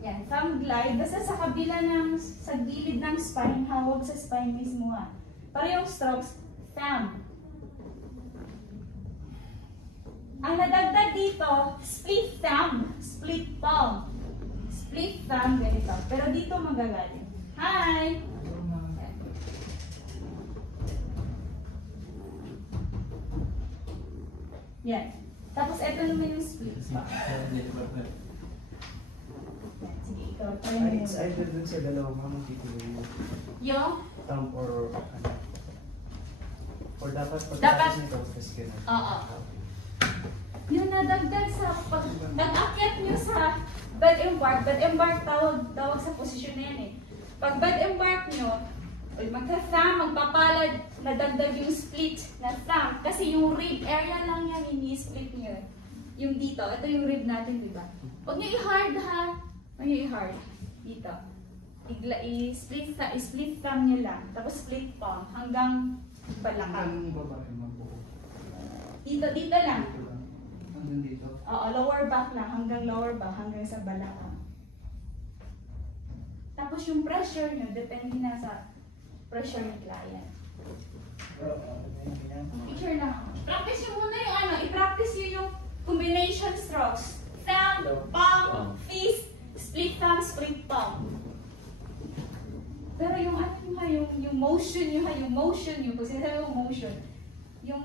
Yan, thumb glide. Basta sa kabila sa gilid ng spine, hawag sa spine mismo ha. Parehong strokes, thumb. Ang nadagdag dito, split thumb, split palm. Split thumb, ganito. Pero dito magagaling. Hi! Yan. Tapos ito naman yung split palm. Yan, sige, ikaw. Try mo It's muna. either dun sa dalawang mamang tituloy mo. Yung? Thumb or ano. Or dapat Dapat. nito, kasi ganun. Oo. Yung nadagdag sa nag-akyat nyo sa bed embark tawag sa posisyon na yan eh. Pag bed embark nyo, magka-thumb, magpapalad, nadagdag yung split na thumb. Kasi yung rib area lang yan, ini-split nyo. Yung dito, ito yung rib natin, di ba? Huwag nyo i-hard ha. Huwag nyo i-hard. Dito. I-split thumb nyo lang. Tapos split palm hanggang balakang. Ang babae mabuo. Dito lang. Dito lang. Hanggang dito. Oo, lower back lang, hanggang lower back, hanggang sa balakang. Tapos yung pressure nyo, depende na sa pressure ng client. Picture lang ako. Practice nyo muna yung ano, i-practice nyo yung combination strokes. Thumb, palm, fist, split thumb, split palm. Pero yung ano nyo ha, yung motion nyo ha, pag sinasabi yung motion, yung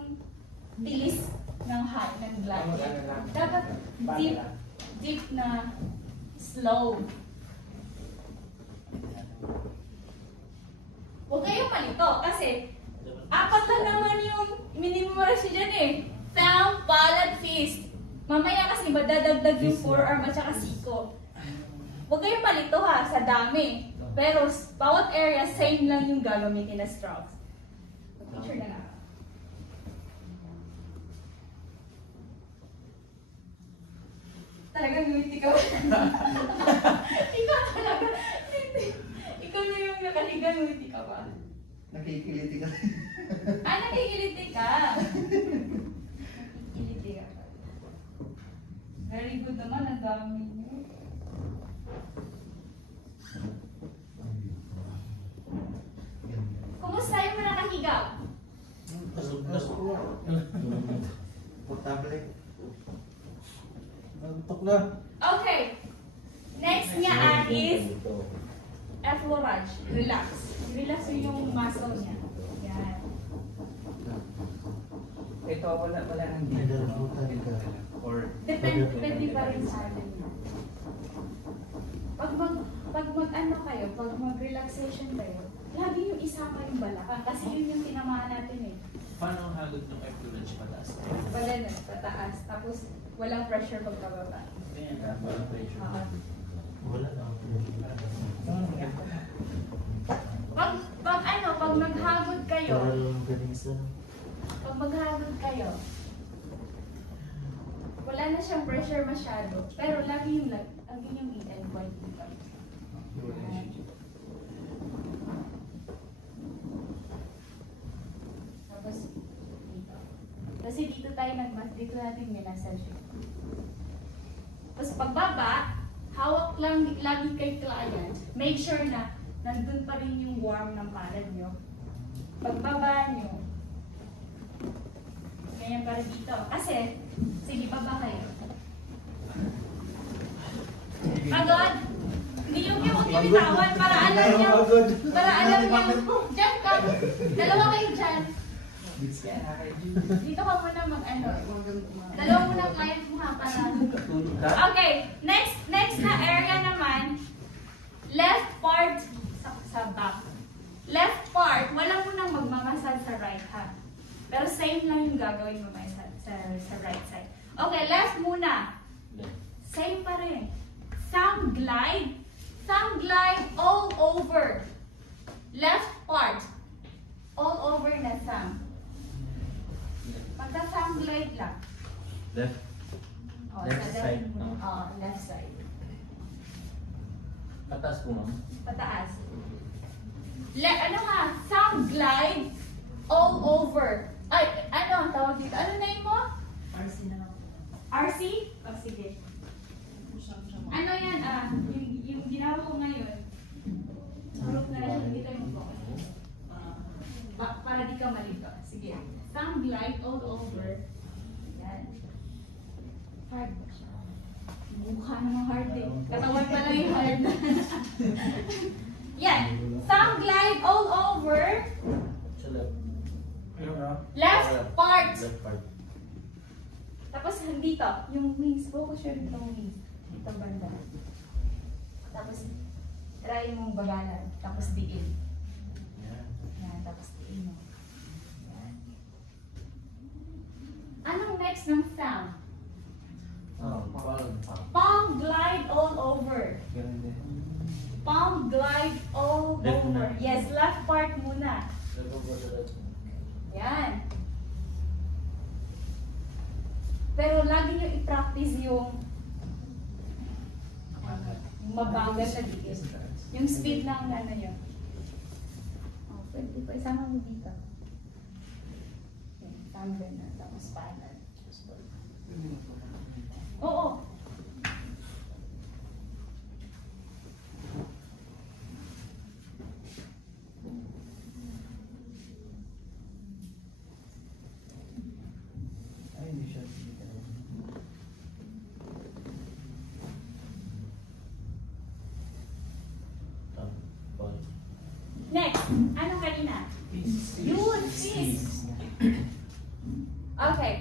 bilis ng high, ng glide. Dapat deep na slow. Huwag kayong malito kasi 4 lang naman yung minimumarize nyo dyan eh. Thumb, palad, fist. Mamaya kasi madadagdag yung forearm at saka siko. Huwag kayong malito ha, sa dami. Pero bawat area, same lang yung gagamitin na strokes. Picture na nga. Talagang ngumiti ka ba? Ikaw talaga. Ikaw na yung nakaliga, ngumiti ka ba? Nakikiliti ka. Nakikiliti ka. Nakikiliti ka pa. Very good naman, ang dami niyo. Kumusta yung mga nakahigaw? Portable. Nantok na. Okay. Next niya is effleurage. Relax. Relax yung muscle niya. Yan. Ito, wala nang dito. Or Depende pa rin sa atin yan. Pag mag-ano kayo, pag mag-relax nag-session tayo, lagi yung isama yung balakang kasi yun yung tinamaan natin eh. Paano ang hagod ng effluence pataas? Wala na, pataas. Tapos walang pressure pagkababa. Kaya walang pressure. Oo. Wala na. Pag maghagod kayo, Parang galing sa... pag maghagod kayo, wala na siyang pressure masyado. Pero lagi yung EN point dito. Tapos dito. Kasi dito tayo dito natin minasage. Tapos pagbaba, hawak lang lagi kay client. Make sure na nandun pa rin yung warm ng palad nyo. Pagbaba nyo, ganyan pa rin dito. Kasi, sige, baba kayo. Pagod! Hindi yung bitawan para alam niyo. Para alam niyo. Diyan ka. Dalawa kayo dyan. Dito ka muna mag-ano. Dalawa muna client mo ha para. Okay. Next na area naman. Left part sa back. Left part, wala mo nang magmamasal sa right hand. Pero same lang yung gagawin mo sa right side. Okay, left muna. Same pa rin. Thumb glide. Thumb glide all over. Left part. All over na thumb. Pagka-thumb glide lang. Left. Oh, Left sa side, mo. no? Oh, left side. Pataas po ma'am. Pataas. Thumb glide all over. Ay, ano ang tawag dito? Ano name mo? RC na lang. RC? O, sige. Ano yan, yung ginawa ko ngayon, group na lang, hindi tayo mag-focus. Para di ka malito. Sige. Thumb glide all over. Yan. Hard ba siya? Mukha namang hard eh. Katawan pa lang yung hard na. Yan. Thumb glide all over. Sa left. Left part. Left part. Tapos dito, yung wings. Focus yun itong wings. Dito banda. Tapos, try mong bagalan. Tapos diin. Yan. Tapos diin mo. Yan. Anong next ng thumb? Palm glide all over. Palm glide all Left over. muna. Yes, left part muna. Yan. Pero lagi nyo i-practice yung mabagal na dikit. Yung speed lang na ano yun. Oh, pwede pa. Isama mo dito. Yan, tanggal na. Tapos panel. Oo. Ay, hindi siya. Next. Ano kanina? Yun, fist. Okay.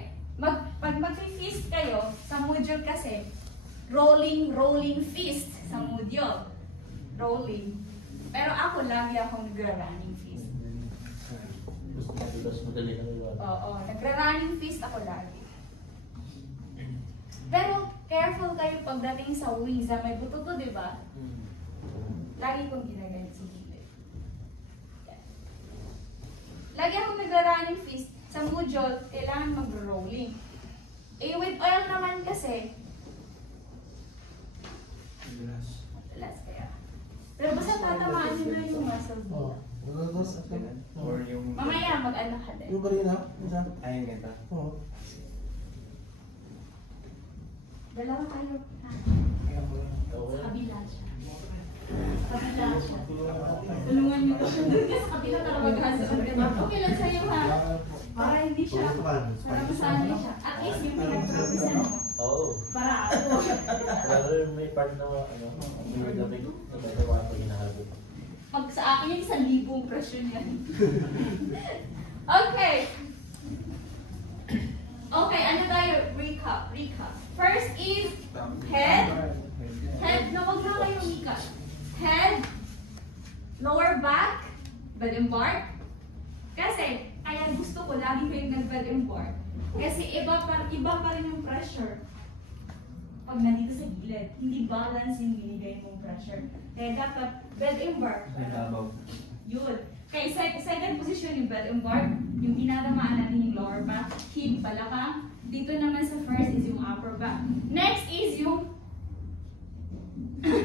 Pag mag-fist kayo, sa module kasi, rolling fist sa module. Rolling. Pero ako, lagi akong nagra-running fist. Oo, nagra-running fist ako lagi. Pero, careful kayo pagdating sa wings. May buto to, di ba? Lagi kong ginaganit sa gilid. Yan. Lagi akong nagra-running fist. Sa module, kailangan mag-rolling. Eh, with oil naman kasi, madalas kaya. Pero basta tatamaan nyo na yung muscle mo. Or yung... Mamaya, mag-ano ka din. Yung kanina, isa. Ay, yung ganda. Oo. Dalawa kayo. Ha? Sa kabila siya. Sa kabila siya. Tulungan nyo. Doon ka sa kabila para mag-hazard. Okay lang sa'yo ha. Para hindi siya. Para masanay siya. At least yung pinag-propisan mo. Oo. Para ako. Pero may part na may dating nagagawa pa hinahabot. Pag sa akin yung 1,000 presyon yan. Okay. Okay, ano tayo? Recap. First is head. Head, no, wag na kayo umika. Head, lower back, bed embark. Kasi, kaya gusto ko lagi kayong nag-bed embark. Kasi iba pa rin yung pressure pag nandito sa gilid. Hindi balance yung binigay mong pressure. Kaya dapat bed embark. Yun. Kaya second position yung bed embark. Yung tinatamaan natin yung lower back, hip, balakang. Dito naman sa first is yung upper back. Next is yung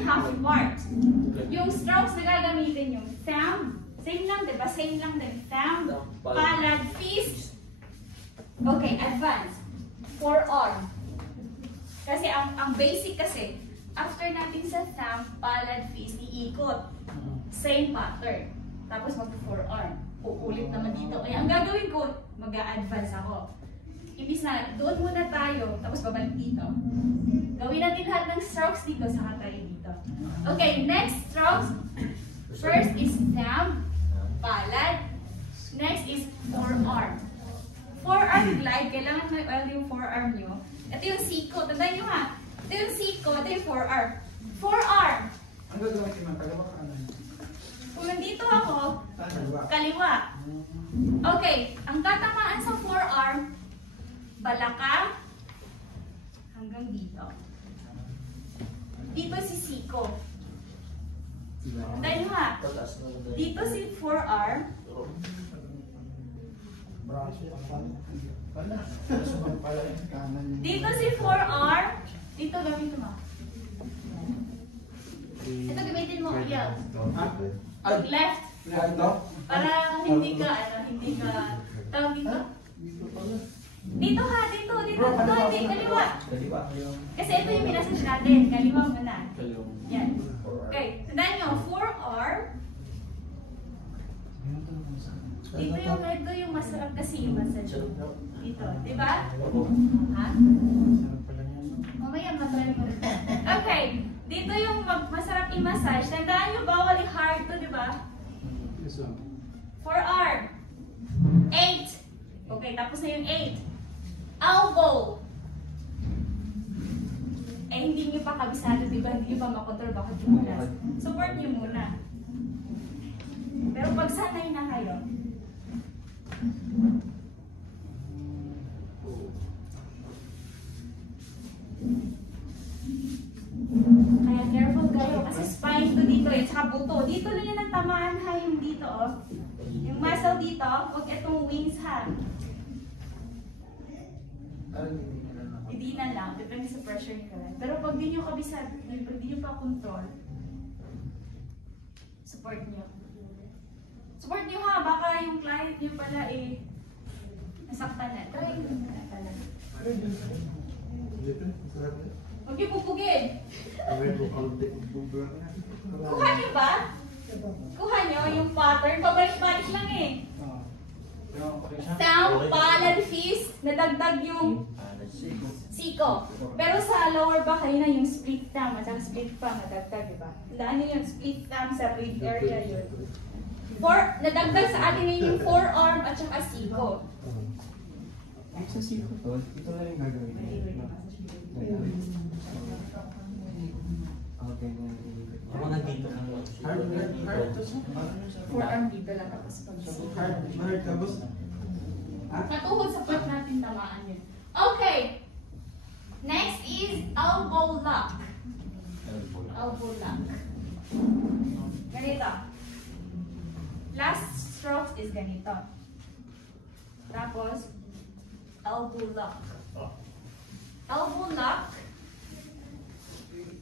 half part. Yung strokes na gagamitin yung thumb. Same lang, diba? Same lang din. Thumb, palad, fist. Okay, advance. Forearm. Kasi ang basic kasi, after natin sa thumb, palad, fist, iikot. Same pattern. Tapos mag-forearm. Uulit naman dito. Kaya ang gagawin ko, mag-a-advance ako. Ibig na, doon muna tayo, tapos babalik dito. Gawin natin lahat ng strokes dito, saka tayo dito. Okay, next strokes. First is thumb, palad. Next is forearm. Forearm glide, kailangan may oil yung forearm nyo. Ito yung siko, tandaan nyo ha. Ito yung siko, ito yung forearm. Forearm. Ang gagawin mo, kalawa ka ano? Kung nandito ako, kaliwa. Okay, ang tatamaan sa forearm, balakang hanggang dito. Dito si siko. Tandaan nyo ha. Dito si forearm. Dito si forearm. Dito gamitin mo. Ito gamitin mo. Yeah. Left. Para hindi ka, tawag dito. Dito ha, dito. Hindi, kaliwa. Kasi ito yung minasage natin. Kaliwa muna. Yan. Okay. Tandaan nyo, forearm. Dito yung masarap kasi yung massage. Dito, di ba? Ha? Mamaya matry mo rin. Okay. Dito yung masarap i-massage. Tandaan nyo, bawal i-hard to, di ba? Forearm. 8. Okay, tapos na yung 8. Elbow. Eh, hindi nyo pa kabisado, di ba? Hindi nyo pa makontrol, baka dumulas. Support nyo muna. Pero pag sanay na kayo, kaya careful kayo kasi spine to dito eh, tsaka buto. Dito lang yan ang tamaan ha, yung dito oh. Yung muscle dito, huwag itong wings ha. Hindi na lang, depende sa pressure nyo kaya. Pero pag di nyo kabisado, pag di nyo pa control, support nyo. Support nyo ha, baka yung client nyo pala eh, nasaktan na. Try nyo na pala. Huwag nyo pupugin. Kuha nyo ba? Kuha nyo yung pattern, pabalik-balik lang eh. Thumb, palad, fist, nadagdag yung siko. Pero sa lower back kayo na yung split thumb, at split palm, nadagdag, diba? Tandaan nyo yung split thumb sa rib area yun. Nadagdag sa atin na yung forearm at saka siko. Sa siko to, ito na rin gagawin. Okay, Ako nandito na lang. Forearm dito lang tapos pag katuhod sa part natin tamaan yun. Okay. Next is elbow lock. Elbow lock. Ganito. Last stroke is ganito. Tapos, elbow lock. Elbow lock.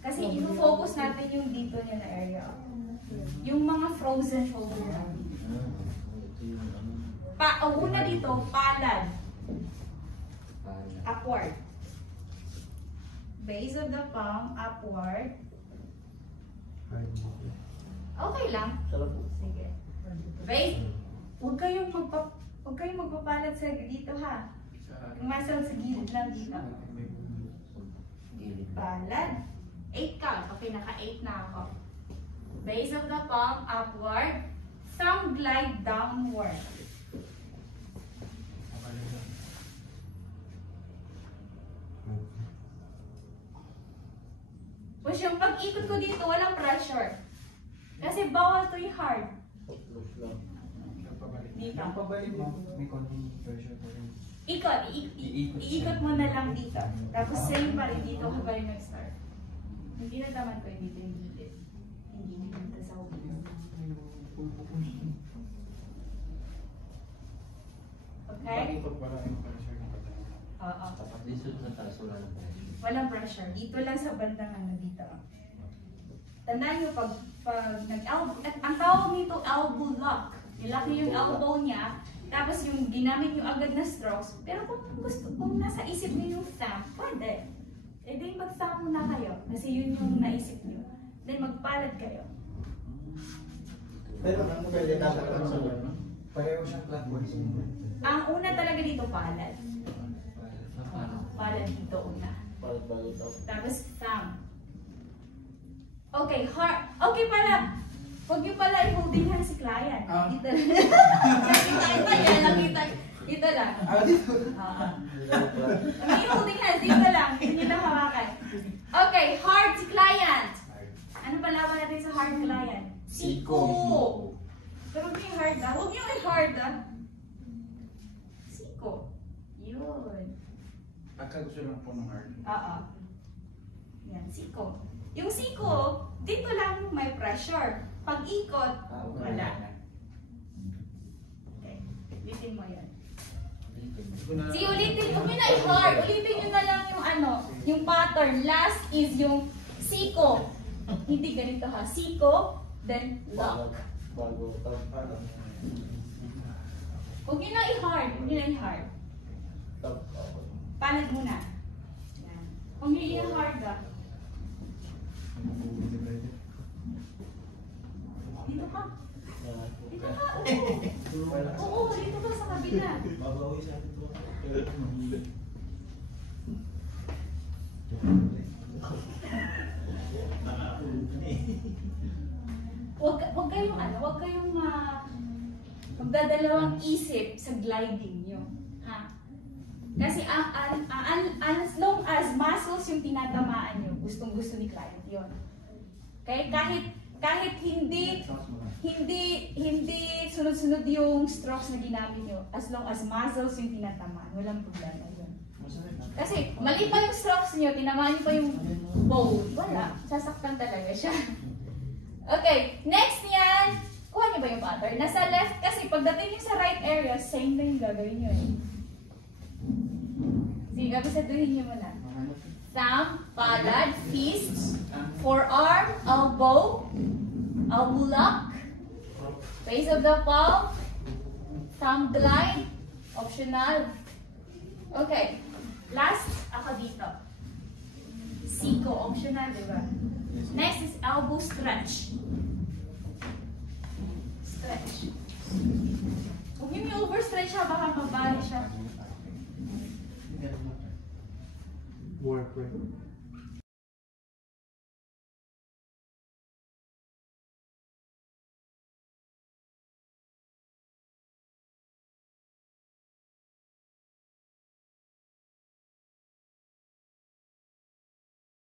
Kasi i-focus natin yung dito niya na area. Yung mga frozen shoulder natin. Una dito, palad. Upward. Base of the palm, upward. Okay lang. Sige. Base. Huwag kayong magpapalad sa dito ha. Yung muscle sa gilid lang dito. Palad. 8 count. Okay, naka-8 na ako. Base of the palm, upward. Thumb glide downward. Push yung pag-ikot ko dito, walang pressure. Kasi bawal to yung hard. Dito. Yung pabalik mo, may konting pressure pa rin. Ikot. Iikot mo na lang dito. Tapos same pa rin dito habang nag-start. Hindi na naman ko dito yung gilid. Hindi dito sa ulo. Okay? Pakikot pala yung pressure ng pagkain. Oo. Tapos dito sa taas, wala ng pressure. Walang pressure. Dito lang sa bandang ano dito. Tandaan nyo pag nag-elbow, ang tawag nito elbow lock. Nilaki yung elbow niya, tapos yung ginamit nyo agad na strokes. Pero kung nasa isip niyo yung thumb, pwede. E di mag-thumb muna kayo, kasi yun yung naisip niyo. Then magpalad kayo. Pero pwede dapat ang sunod, no? Pareho siyang clockwise. Ang una talaga dito palad. Palad dito una. Tapos thumb. Okay, okay pala. Huwag niyo pala i-holding hand si client. Dito lang. Dito lang. Dito. Huwag niyo holding hands. Dito lang. Dito niyo lang hawakan. Okay, hard si client. Ano palaban natin sa hard client? Siko. Pero huwag niyo hard ah. Huwag niyo i-hard ah. Siko. Yun. Pagka gusto lang po ng hard. Oo. Yan, siko. Yung siko, dito lang may pressure. Pag ikot, wala. Okay. Ulitin mo yan. Sige, ulitin. Huwag nyo na i-hard. Ulitin nyo na lang yung ano, yung pattern. Last is yung siko. Hindi ganito ha. Siko, then lock. Huwag nyo na i-hard. Huwag nyo na i-hard. Panad muna. Yan. Huwag nyo i-hard ah. Dito ka. Dito ka. Oo, dito ka sa kabila. Huwag kayong ano, huwag kayong magdadalawang isip sa gliding nyo. Ha? Kasi as long as muscles yung tinatamaan nyo, gustong-gusto ni client yun. Okay? Kahit hindi sunod-sunod yung strokes na ginamit nyo, as long as muscles yung tinatamaan, walang problema yun. Kasi mali pa yung strokes nyo, tinamaan nyo pa yung bow, wala, sasaktan talaga siya. Okay, next niyan, kuha nyo ba yung pattern? Nasa left kasi pagdating nyo sa right area, same na yung gagawin nyo eh. Sige, gabasaduhin nyo muna. Thumb, palad, fist, forearm, elbow, elbow lock, base of the palm, thumb glide, optional. Okay, last, ako dito. Siko, optional, diba? Next is elbow stretch. Stretch. Huwag niyo yung overstretch ha, baka mabali siya. Work.